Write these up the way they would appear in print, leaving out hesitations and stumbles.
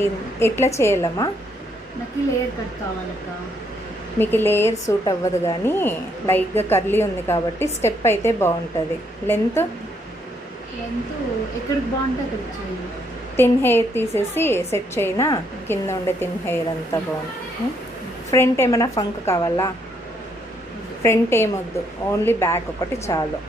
ఏం ఎట్లా చేయాలమ్మా? నాకు లేయర్ కట్ కావాలక్క. మీకు లేయర్ సూట్ అవ్వదు కానీ లైట్గా కర్లీ ఉంది కాబట్టి స్టెప్ అయితే బాగుంటుంది. లెంత్ ఎక్కడికి బాగుంటే అక్కడికి చేయండి. థిన్ హెయిర్ తీసేసి సెట్ చేయనా? కింద ఉండే థిన్ హెయిర్ అంతా బాగుంది. ఫ్రంట్ ఏమైనా ఫంక్ కావాలా? ఫ్రంట్ ఏమొద్దు, ఓన్లీ బ్యాక్ ఒకటి చాలు.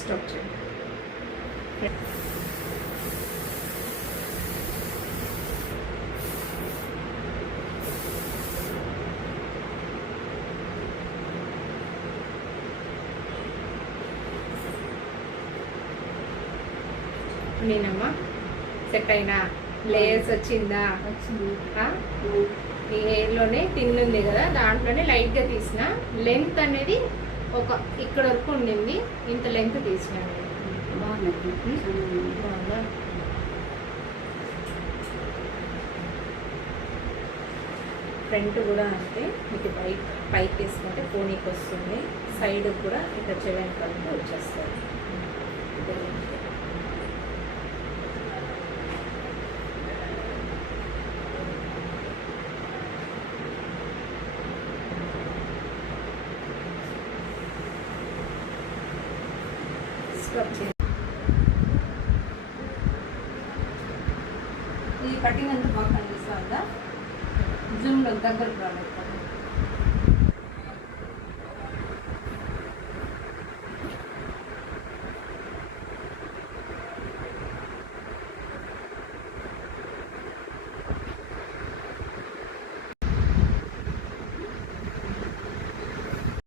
స్టాప్ చేయండి. నేనమ్మా సెట్ అయినా లేయర్స్ వచ్చిందా? ఈ హెయిర్లోనే థిన్ ఉంది కదా, దాంట్లోనే లైట్గా తీసిన. లెంత్ అనేది ఒక ఇక్కడ వరకు ఉండింది, ఇంత లెంత్ తీసినాను. ఫ్రంట్ కూడా అంతే, మీకు పైకి వేసుకుంటే పోనీకి వస్తుంది, సైడ్ కూడా ఇక్కడ చెవెనకాలంటే వచ్చేస్తుంది. ఈ కటింగ్ అంతా బాగా కనిపిస్తుందా? జూమ్లో దగ్గరకు రాలేదు.